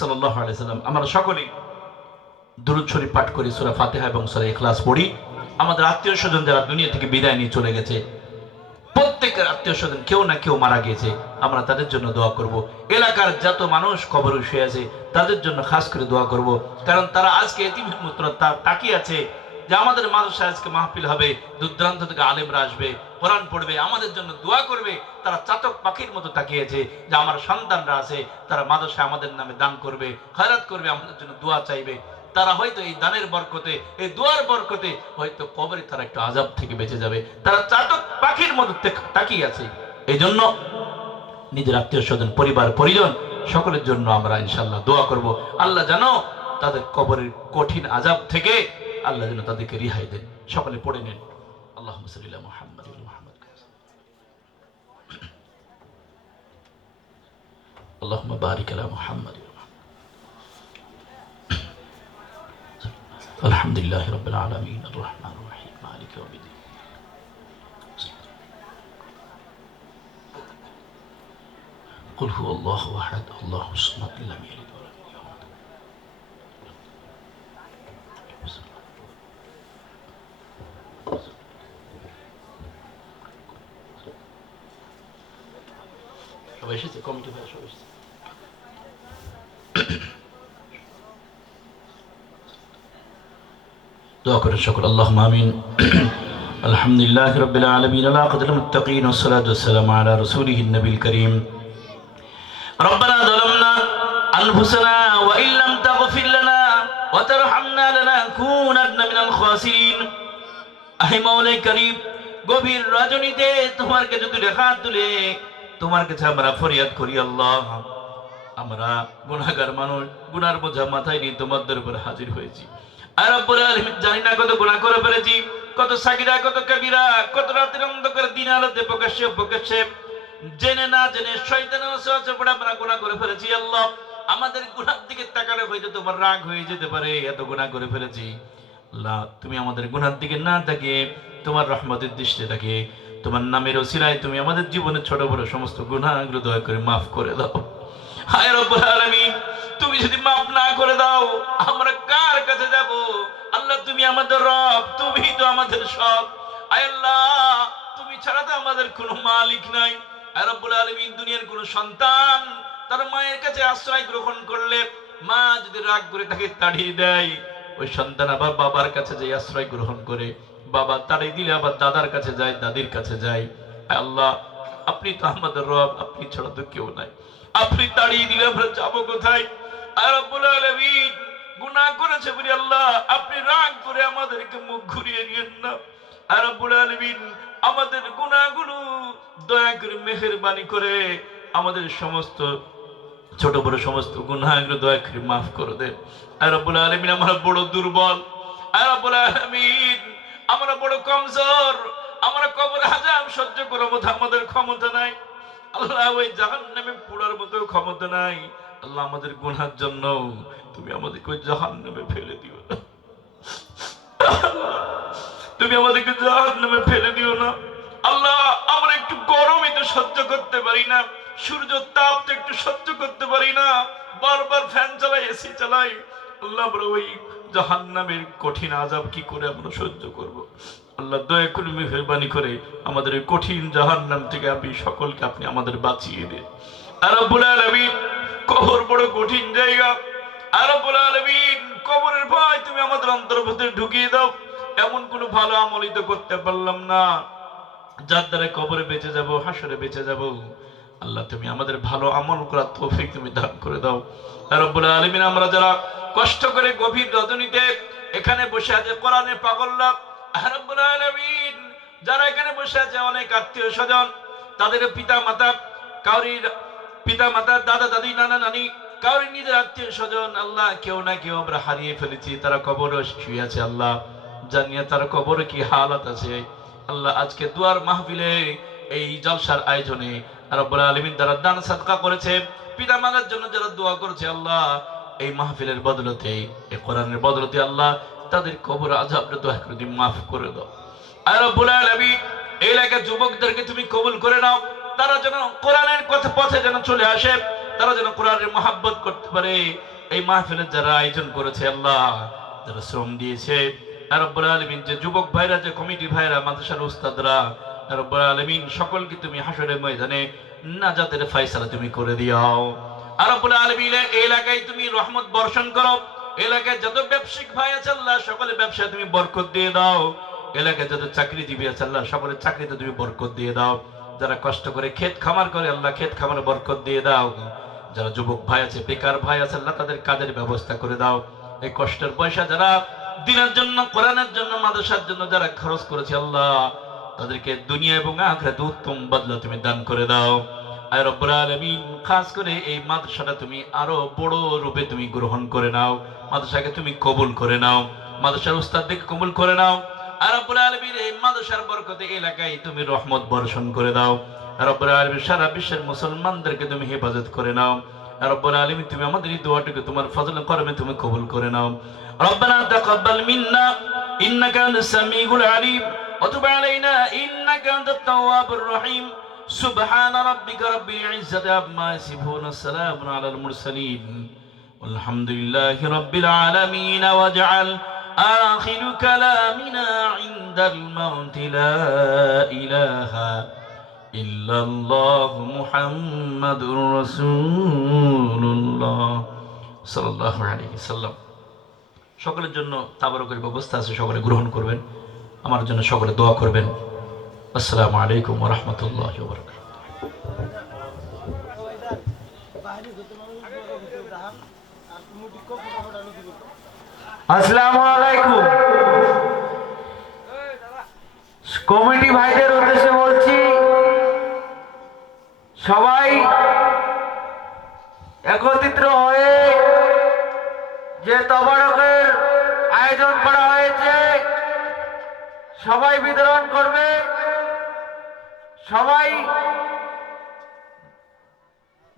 সাল্লাহ আলাইসাল্লাম আমরা সকলেই দুরুদ শরীফ পাঠ করি, সুরা ফাতেহা এবং সুরা ইখলাস পড়ি। আমাদের আত্মীয় স্বজন যারা দুনিয়া থেকে বিদায় নিয়ে চলে গেছে, প্রত্যেকের আত্মীয় স্বজন কেউ না কেউ মারা গিয়েছে, আমরা তাদের জন্য দোয়া করব। এলাকার যত মানুষ কবর শুয়ে আছে, তাদের জন্য খাস করে দোয়া করব। কারণ তারা আজকে এতিমের তাকিয়ে আছে যে আমাদের মানুষের আজকে মাহফিল হবে, দূরদূরান্ত থেকে আলেমরা আসবে কোরআন পড়বে, আমাদের জন্য দোয়া করবে, তারা চাতক পাখির মতো তাকিয়েছে যে আমার সন্তানরা আছে, তারা মাদ্রাসায় আমাদের নামে দান করবে, খয়রাত করবে, আমাদের জন্য দোয়া চাইবে। তারা হয়তো এই দানের বরকতে, এই দোয়ার বরকতে হয়তো কবরে তারা একটু আজাব থেকে বেঁচে যাবে। তারা চাতক পাখির মতো তাকিয়ে আছে। এই জন্য নিজের আত্মীয় স্বজন, পরিবার, পরিজন, সকলের জন্য আমরা ইনশাল্লাহ দোয়া করব। আল্লাহ জানো তাদের কবরের কঠিন আজাব থেকে আল্লাহ যেন তাদেরকে রিহাই দেন। সকলে পড়ে নেন। আল্লাহ মোহাম্মদ মোহাম্মদ। اللهم بارك على محمد. الحمد لله رب العالمين. الرحمن الرحيم. مالك يوم الدين. قل هو الله أحد. الله الصمد لم يلد সবাই এসেছে কমিটি ভাই সবাই এসেছে দোয়া করেন সকল আল্লাহ আমিন الحمد لله رب العالمين العاقد المتقين والصلاة والسلام على رسوله النبي الكريم ربنا ظلمنا أنفسنا وإن لم تغفر لنا وترحمنا لنكونن من الخاسرين আহে মৌলাই করিম গভীর রজনীতে তোমার কাছে তুলে হাত তুলে তোমার কাছে আমরা ফরিয়াদ করি, আল্লাহ। আমরা গুনাহগার মানুষ, গুনার বোঝা মাথায় নিয়ে তোমাদের উপর হাজির হয়েছি। আর জানি না কত গুনাহ করে ফেলেছি, কত সাগিরা, কত কবিরা, কত রাতের অন্ধকার দিন আলোতে প্রকাশ্যে প্রকাশ্যে জেনে না জেনে পড়ে, আমরা গুনাহ করে ফেলেছি, আল্লাহ। আমাদের গুনার দিকে তাকালে হয়তো তোমার রাগ হয়ে যেতে পারে, এত গুনাহ করে ফেলেছি। আল্লাহ, তুমি আমাদের গুনার দিকে না তাকিয়ে তোমার রহমতের দৃষ্টি তাকিয়ে তোমার নামের ওসিলায় তুমি আমাদের জীবনের ছোট বড় সমস্ত গুনাহগুলো দয়া করে মাফ করে দাও। হায় রব্বুল তুমি যদি মাফ না করে দাও, আমরা কার কাছে যাব? আল্লাহ, তুমি আমাদের রব, তুমি তো আমাদের সব। আয় আল্লাহ, তুমি ছাড়া তো আমাদের কোনো মালিক নাই। আয় রব্বুল আলামিন, দুনিয়ার কোনো সন্তান তার মায়ের কাছে আশ্রয় গ্রহণ করলে মা যদি রাগ করে তাকে তাড়িয়ে দেয়, ওই সন্তান আবার বাবার কাছে যে আশ্রয় গ্রহণ করে। বাবা তাড়িয়ে দিলে আবার দাদার কাছে যায়, দাদির কাছে যায়। আল্লাহ, আপনি তো আমাদের রব, আপনি ছাড়া তো কেউ নাই। আপনি তাড়িয়ে দিলে আমরা যাব কোথায়? আর আলামিন করেছে বলি আল্লাহ, আপনি রাগ করে আমাদেরকে মুখ ঘুরিয়ে নিয়েন না। আর আমাদের গুনাহগুলো দয়া করে মেহেরবানি করে আমাদের সমস্ত, ছোট বড় সমস্ত গুনাহগুলো দয়া করে মাফ করে দেন। আর রব্বুল আলামিন, আমরা বড় দুর্বল। আর রব্বুল আলামিন আমরা বড় কমজোর, আমরা কবর হাজাম সহ্য মতো আমাদের ক্ষমতা নাই। আল্লাহ ওই জাহান নামে পোড়ার মতো ক্ষমতা নাই। আল্লাহ আমাদের গুনার জন্য, তুমি আমাদেরকে ওই জাহান নামে ফেলে দিও না। তুমি আমাদেরকে জাহান নামে ফেলে দিও না। আল্লাহ, আমরা একটু গরম একটু সহ্য করতে পারি না। সূর্য তাপ তো একটু সহ্য করতে পারি না। বারবার ফ্যান চালাই, এসি চালাই। আল্লাহ আমরা ওই জাহান নামের কঠিন আজাব কি করে আমরা সহ্য করব। আল্লাহ দয়া করে মেহরবানি করে আমাদের কঠিন জাহান নাম থেকে আপনি সকলকে আপনি আমাদের বাঁচিয়ে দিন। কবর বড় কঠিন জায়গা। কবরের ভয় তুমি আমাদের ঢুকিয়ে দাও। এমন কোনো ভালো আমলই তো করতে পারলাম না। যার দ্বারা কবরে বেঁচে যাব, হাসরে বেঁচে যাব। আল্লাহ তুমি আমাদের ভালো আমল করার তৌফিক তুমি দান করে দাও। রব্বুল আলামিন, আমরা যারা কষ্ট করে গভীর রজনীতে এখানে বসে আছে কোরআনে পাগল্লা আর রব্বুল যারা এখানে বসে আছে অনেক আত্মীয় স্বজন, তাদের পিতা মাতা কাউরির পিতা মাতা দাদা, দাদি, নানা, নানি কাউরি নিজের আত্মীয় স্বজন, আল্লাহ কেউ না কেউ আমরা হারিয়ে ফেলেছি, তারা কবর শুয়ে আছে আল্লাহ জানিয়ে তার কবরে কি হালাত আছে। আল্লাহ আজকে দুয়ার মাহফিলে এই জলসার আয়োজনে রব্বুল আলামিন যারা দান সাদকা করেছে পিতা মাতার জন্য যারা দোয়া করেছে, আল্লাহ এই মাহফিলের বদলতে এই কোরআনের বদলতে আল্লাহ তাদের কবর আজাবটা দোয়া করে তুমি মাফ করে দাও। আর রব্বুল আলামিন, এই এলাকার যুবকদেরকে তুমি কবুল করে নাও। তারা যেন কোরআনের কথা পথে যেন চলে আসে, তারা যেন কোরআনের মহাব্বত করতে পারে। এই মাহফিলের যারা আয়োজন করেছে আল্লাহ, যারা শ্রম দিয়েছে রব্বুল আলমিন, যে যুবক ভাইরা, যে কমিটি ভাইরা, মাদ্রাসার উস্তাদরা রব্বুল আলমিন, সকলকে তুমি হাসরের ময়দানে নাজাতের ফাইসালা তুমি করে দিও আর রব্বুল এই এলাকায় তুমি রহমত বর্ষণ করো। এলাকায় যত ব্যবসায়িক ভাই আছে আল্লাহ সকলে ব্যবসা তুমি বরকত দিয়ে দাও। এলাকায় যত চাকরিজীবী আছে আল্লাহ সকলের চাকরিতে তুমি বরকত দিয়ে দাও। যারা কষ্ট করে ক্ষেত খামার করে আল্লাহ ক্ষেত খামারে বরকত দিয়ে দাও। যারা যুবক ভাই আছে, বেকার ভাই আছে, আল্লাহ তাদের কাজের ব্যবস্থা করে দাও। এই কষ্টের পয়সা যারা দিনের জন্য, কোরআনের জন্য, মাদ্রাসার জন্য যারা খরচ করেছে আল্লাহ, তাদেরকে দুনিয়া এবং আখরাতে উত্তম বদলা তুমি দান করে দাও। আয় আলমিন, খাস করে এই মাদ্রাসাটা তুমি আরও বড় রূপে তুমি গ্রহণ করে নাও, মাদ্রাসাকে তুমি কবুল করে নাও, মাদ্রাসার উস্তাদকে কবুল করে নাও। আর রব্বুল এই মাদ্রাসার বরকতে এলাকায় তুমি রহমত বর্ষণ করে দাও। রব্বুল আলমিন সারা বিশ্বের মুসলমানদেরকে তুমি হেফাজত করে নাও। রব্বুল আলমী তুমি আমাদের এই দোয়াটিকে তোমার ফজল করমে তুমি কবুল করে নাও। রব্বানা তাকাব্বাল মিন্না, ইন্নাকা আনতাস সামিউল আলিম, ওয়া আলাইনা, ইন্নাকা আনতাত তাওয়াবুর রহিম। سبحان ربك رب العزة عما يصفون السلام على المرسلين والحمد لله رب العالمين واجعل آخر كلامنا عند الموت لا إله إلا الله محمد رسول الله صلى الله عليه وسلم সকলের জন্য তাবারকের ব্যবস্থা আছে সকলে গ্রহণ করবেন আমার জন্য সকলে দোয়া করবেন আসসালামু আলাইকুম রহমতুল্লাহ কমিটি ভাইদের উদ্দেশ্যে বলছি, সবাই একত্রিত হয়ে যে তবারকের আয়োজন করা হয়েছে, সবাই বিতরণ করবে। সবাই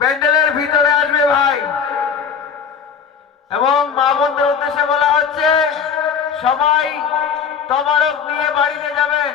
প্যান্ডেলের ভিতরে আসবে ভাই। এবং মা বন্ধুর উদ্দেশ্যে বলা হচ্ছে, সবাই তবারক নিয়ে বাড়িতে যাবেন।